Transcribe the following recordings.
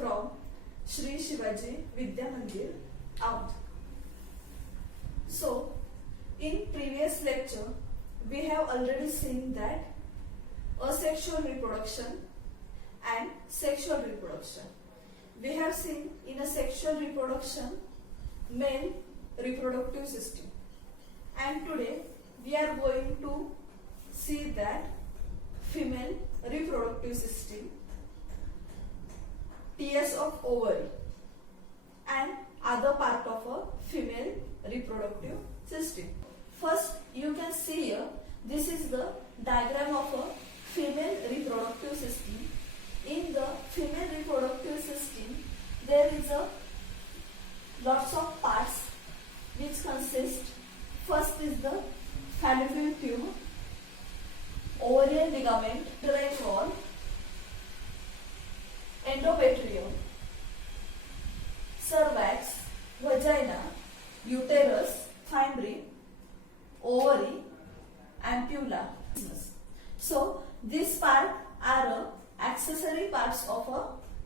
from Shri Shivaji Vidya Mandir, Aundh. So, in previous lecture, we have already seen that asexual reproduction and sexual reproduction. We have seen in a sexual reproduction, male reproductive system. And today, we are going to see that female reproductive system, TS of ovary, and other part of a female reproductive system. First, you can see here, this is the diagram of a female reproductive system. In the female reproductive system, there is a lots of parts which consist. First is the fallopian tube, ovarian ligament, uterine wall, endometrium, cervix, vagina, uterus, fimbrium, ovary, ampulla. So these parts are accessory parts of a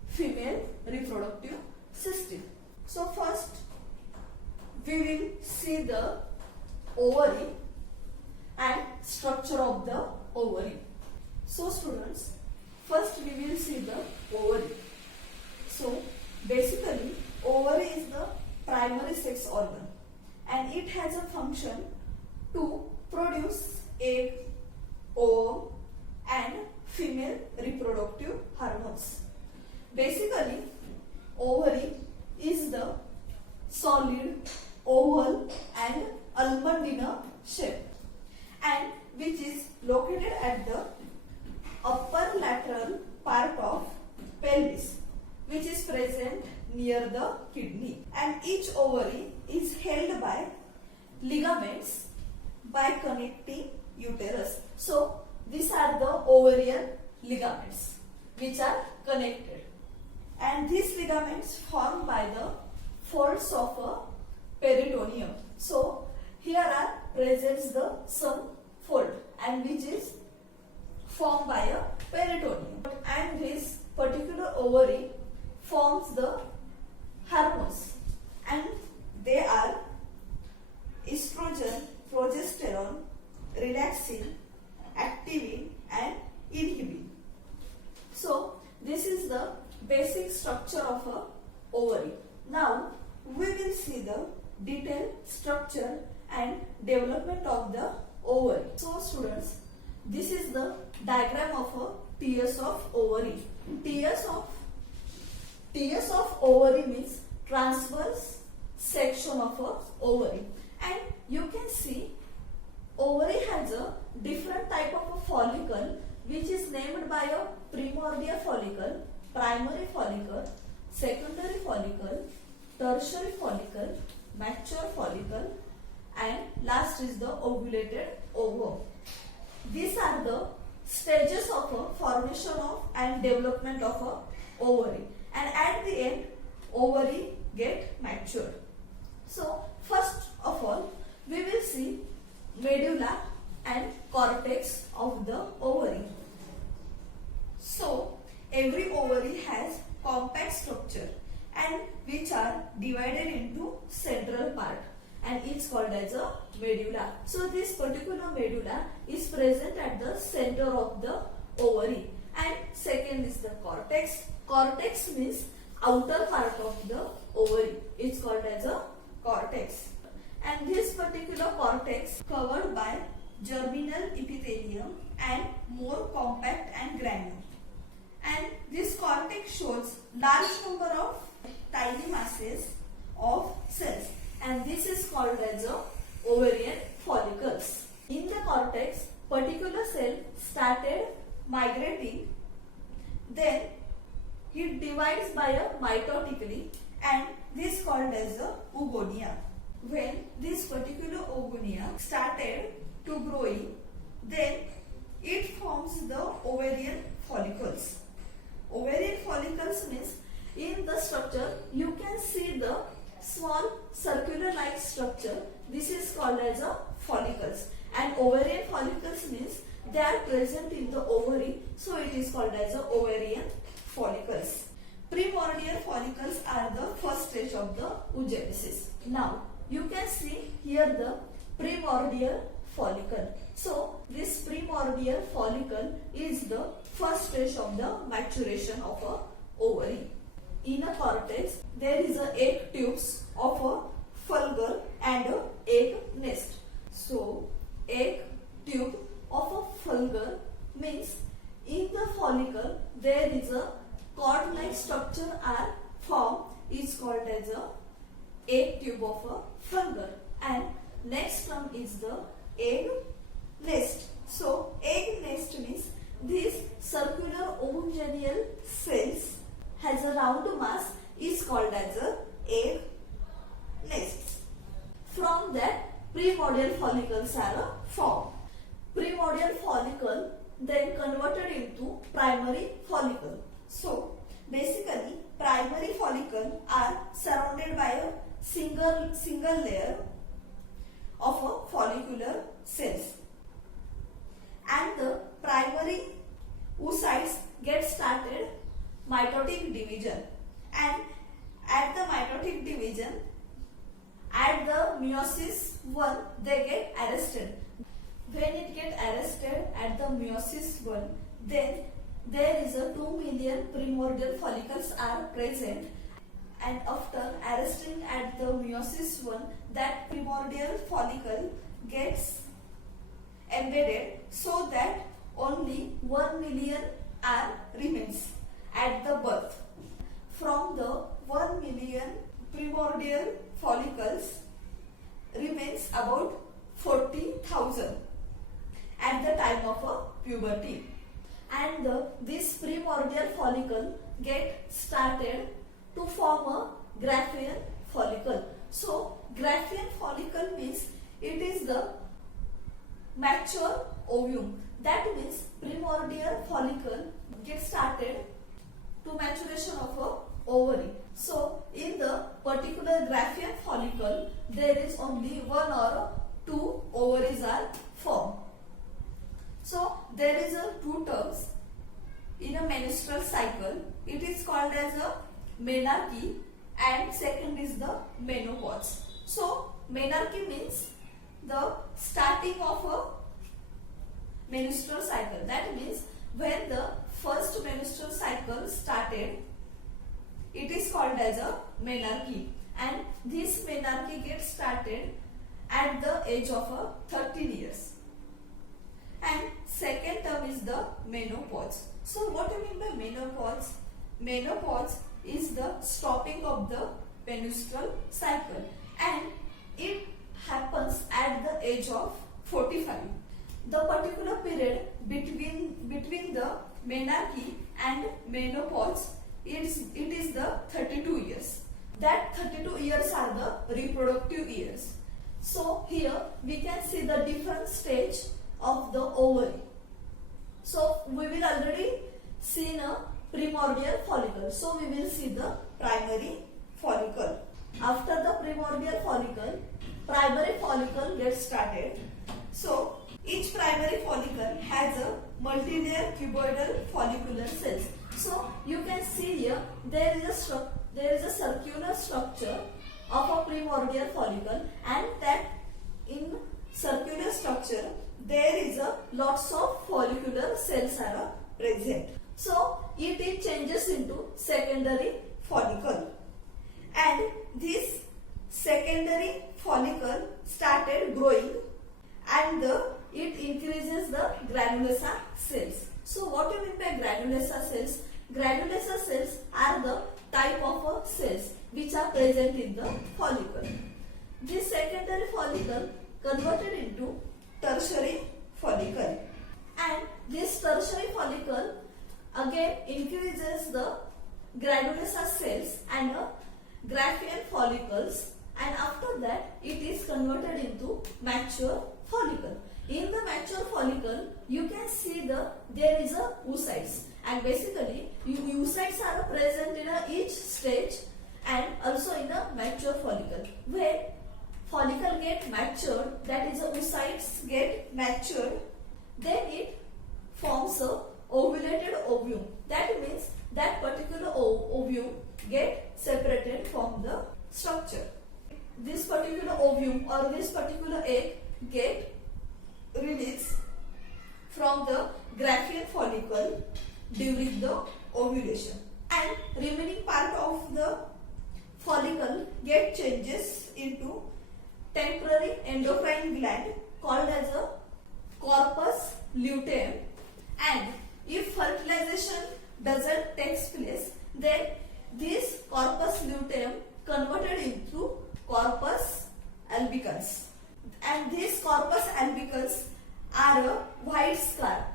female reproductive system. So first we will see the ovary and structure of the ovary. So students, first we will see the ovary. So basically ovary is the primary sex organ and it has a function to produce egg, ovum and female reproductive hormones. Basically ovary is the solid, oval and almond in a shape and which is located at the upper lateral part of pelvis, which is present near the kidney, and each ovary is held by ligaments by connecting uterus. So these are the ovarian ligaments which are connected, and these ligaments formed by the folds of a peritoneum. So here are presents the some fold and which is formed by a peritoneum, and this particular ovary forms the hormones, and they are estrogen, progesterone, relaxin, activin and inhibin. So this is the basic structure of a ovary. Now we will see the detailed structure and development of the ovary. So students, this is the diagram of a TS of ovary. TS of ovary means transverse section of a ovary, and you can see ovary has a different type of a follicle which is named by a primordial follicle, primary follicle, secondary follicle, tertiary follicle, mature follicle, and last is the ovulated ovum. These are the stages of a formation of and development of a ovary, and at the end ovary get matured. So first of all we will see medulla and cortex of the ovary. So every ovary has compact structure and which are divided into central part, and it's called as a medulla. So this particular medulla is present at the center of the ovary, and second is the cortex. Cortex means outer part of the ovary. It's called as a cortex, and this particular cortex covered by germinal epithelium and more compact and granular, and this cortex shows large number of tiny masses of cells, and this is called as a ovarian follicles. In the cortex, particular cell started migrating, then it divides by a mitotically, and this called as a oogonia. When this particular oogonia started to growing, then it forms the ovarian follicles. Ovarian follicles means in the structure you can see the small circular like structure. This is called as a follicles, and ovarian follicles means they are present in the ovary, so it is called as a ovarian follicles. Primordial follicles are the first stage of the oogenesis. Now you can see here the primordial follicle. So this primordial follicle is the first stage of the maturation of a ovary. In a cortex there is a egg tubes of a fulgur and a egg nest. So egg tube of a fulgur means in the follicle there is a cord-like structure are formed, is called as a egg tube of a fulgur, and next term is the egg nest. So egg nest means this circular ovogenial cells has a round mass, is called as a egg nest. From that primordial follicles are formed. Primordial follicle then converted into primary follicle. So basically primary follicle are surrounded by a single layer of a follicular cells, and the primary oocytes get started mitotic division, and at the mitotic division at the meiosis 1 they get arrested. When it get arrested at the meiosis 1, then there is a 2 million primordial follicles are present, and after arresting at the meiosis 1, that primordial follicle gets embedded so that only 1 million are remains at the birth. From the 1 million primordial follicles remains about 40,000 at the time of a puberty, and this primordial follicle get started to form a Graafian follicle. So Graafian follicle means it is the mature ovum. That means primordial follicle get started to maturation of a ovary. So in the particular Graafian follicle there is only 1 or 2 ovaries are formed. So there is a 2 terms in a menstrual cycle. It is called as a menarche, and second is the menopause. So menarche means the starting of a menstrual cycle. That means when the first menstrual cycle started, it is called as a menarche, and this menarche gets started at the age of 13 years. And second term is the menopause. So what do you mean by menopause? Menopause is the stopping of the menstrual cycle, and it happens at the age of 45. The particular period between the menarche and menopause it is the 32 years. That 32 years are the reproductive years. So here we can see the different stage of the ovary. So we will already see a primordial follicle. So we will see the primary follicle. After the primordial follicle, primary follicle gets started. So each primary follicle has a multilayer cuboidal follicular cells. So you can see here there is a circular structure of a primordial follicle, and that in circular structure there is a lots of follicular cells are present. So it changes into secondary follicle, and this secondary follicle started growing, and it increases the granulosa cells. So what do you mean by granulosa cells? Granulosa cells are the type of cells which are present in the follicle. This secondary follicle converted into tertiary follicle, and this tertiary follicle again increases the granulosa cells and Graafian follicles, and after that it is converted into mature follicle. In the mature follicle you can see there is a oocytes, and basically oocytes are present in each stage and also in a mature follicle. When follicle get matured, that is oocytes get matured, then it forms a ovulated ovum. That means that particular ovum get separated from the structure. This particular ovum or this particular egg get released from the Graafian follicle during the ovulation, and remaining part of the follicle get changes into temporary endocrine gland called as a corpus luteum, and if fertilization doesn't take place, then this corpus luteum converted into corpus albicans, and these corpus albicans are a white scar.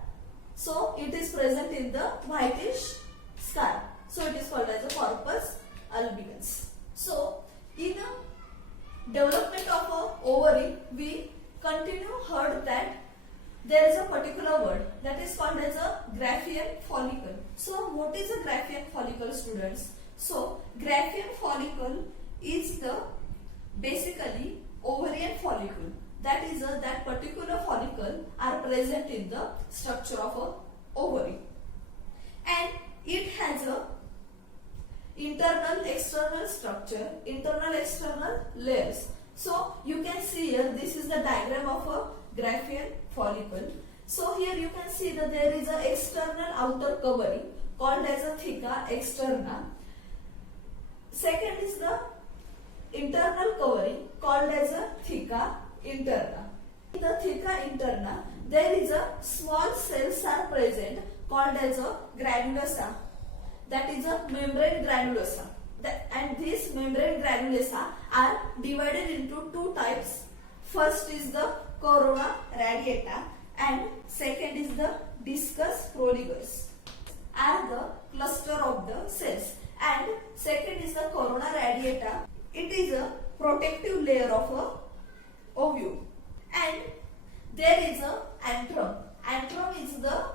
So it is present in the whitish scar. So it is called as a corpus albicans. So in a development of a ovary, we continue heard that there is a particular word that is called as a Graafian follicle. So what is a Graafian follicle, students? So Graafian follicle is the basically ovarian follicle. That is that particular follicle are present in the structure of a ovary, and it has a internal external structure, internal external layers. So you can see here, this is the diagram of a Graafian follicle. So here you can see that there is a external outer covering called as a theca externa. Second is the internal covering called as a theca interna. In the theca interna, there is a small cells are present called as a granulosa. That is a membrane granulosa. And these membrane granulosa are divided into two types. First is the corona radiata and second is the discus proligus, are the cluster of the cells. And second is the corona radiata. It is a protective layer of a ovum, and there is a antrum. Antrum is the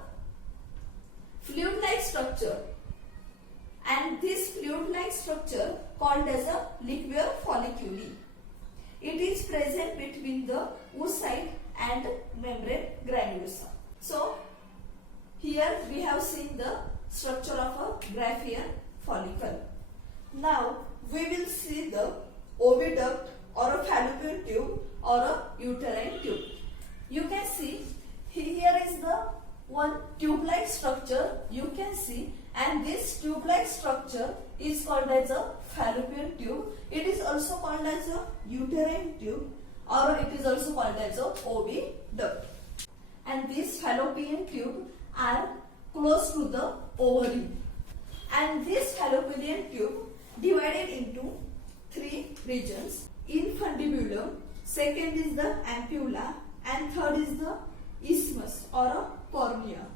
fluid-like structure, and this fluid-like structure called as a liquor folliculi. It is present between the oocyte and membrane granulosa. So here we have seen the structure of a Graafian follicle. Now we will see the oviduct or a fallopian tube or a uterine tube. You can see here is the one tube-like structure you can see, and this tube-like structure is called as a fallopian tube. It is also called as a uterine tube, or it is also called as a oviduct. And these fallopian tube are close to the ovary, and this fallopian tube divided into three regions: infundibulum, second is the ampulla, and third is the isthmus or a cornea.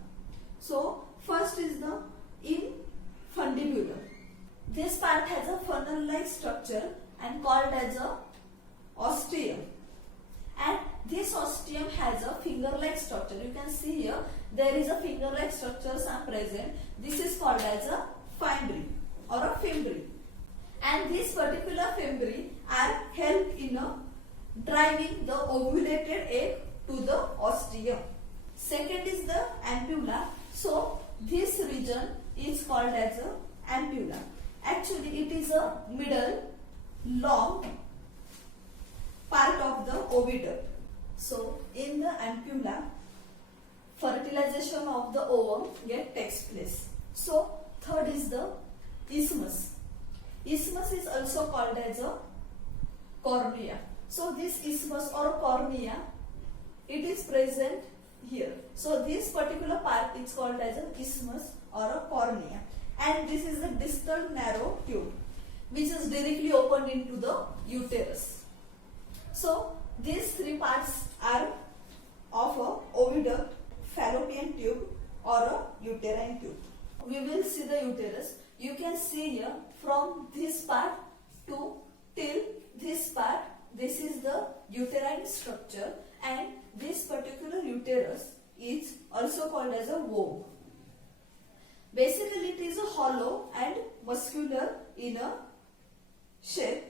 So first is the infundibulum. This part has a funnel-like structure and called as a ostium, and this ostium has a finger-like structure. You can see here there is a finger-like structures are present. This is called as a fimbriae or a fimbriae, and this particular fimbriae are help in driving the ovulated egg to the ostium. Second is the ampulla. So this region is called as a ampulla. Actually it is a middle long part of the oviduct. So in the ampulla, fertilization of the ovum takes place. So third is the isthmus. Isthmus is also called as a cornea. So this isthmus or cornea, it is present here. So this particular part is called as an isthmus or a cornea, and this is the distal narrow tube which is directly opened into the uterus. So these three parts are of a oviduct, fallopian tube or a uterine tube. We will see the uterus. You can see here from this part to till this part, this is the uterine structure, and this particular uterus is also called as a womb. Basically it is a hollow and muscular in a shape,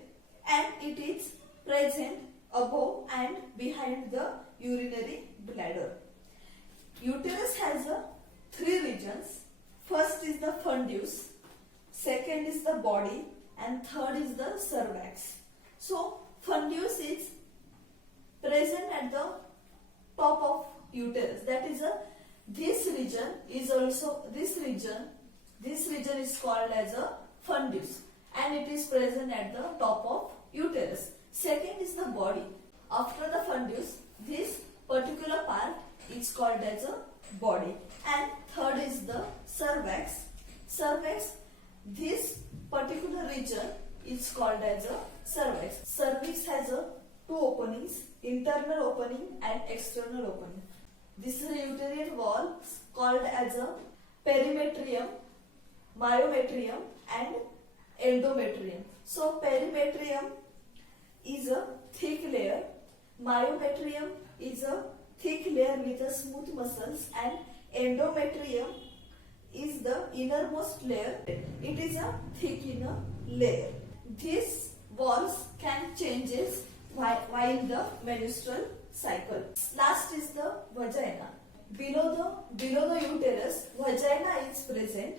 and it is present above and behind the urinary bladder. Uterus has three regions. First is the fundus, second is the body, and third is the cervix. So fundus is present at the top of uterus. That is this region is called as a fundus, and it is present at the top of uterus. Second is the body. After the fundus, this particular part is called as a body, and third is the cervix. This particular region is called as a cervix. Cervix has two openings, internal opening and external opening. This is a uterine wall called as a perimetrium, myometrium and endometrium. So perimetrium is a thick layer, myometrium is a thick layer with a smooth muscles, and endometrium is the innermost layer. It is a thick inner layer. These walls can changes while the menstrual cycle. Last is the vagina. Below the uterus, vagina is present,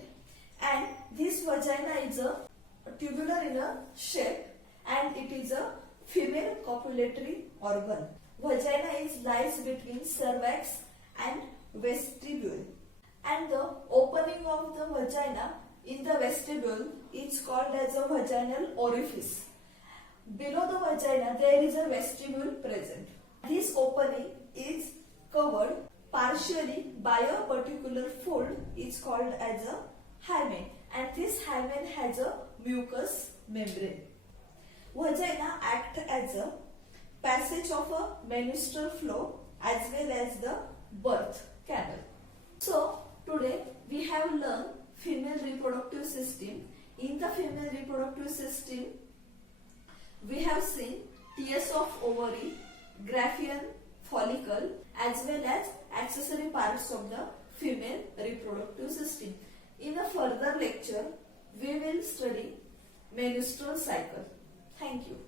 and this vagina is a tubular in a shape, and it is a female copulatory organ. Vagina lies between cervix and vestibule, and the opening of the vagina in the vestibule is called as a vaginal orifice. Below the vagina there is a vestibule present. This opening is covered partially by a particular fold is called as a hymen, and this hymen has a mucous membrane. Vagina acts as a passage of a menstrual flow as well as the birth canal. So today we have learned female reproductive system. In the female reproductive system, we have seen tiers of ovary, Graafian follicle as well as accessory parts of the female reproductive system. In a further lecture, we will study menstrual cycle. Thank you.